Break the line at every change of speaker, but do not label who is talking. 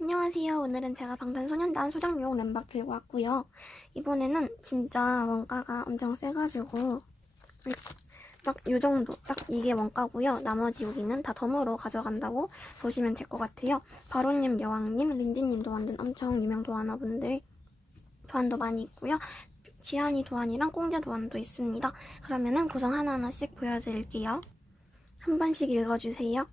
안녕하세요. 오늘은 제가 방탄소년단 소장용 램박 들고 왔고요. 이번에는 진짜 원가가 엄청 세가지고 딱 이 정도, 딱 이게 원가고요. 나머지 여기는 다 덤으로 가져간다고 보시면 될 것 같아요. 바로님, 여왕님, 린디님도 완전 엄청 유명 도안화분들 도안도 많이 있고요. 지안이 도안이랑 꽁제 도안도 있습니다. 그러면은 구성 하나하나씩 보여드릴게요. 한 번씩 읽어주세요.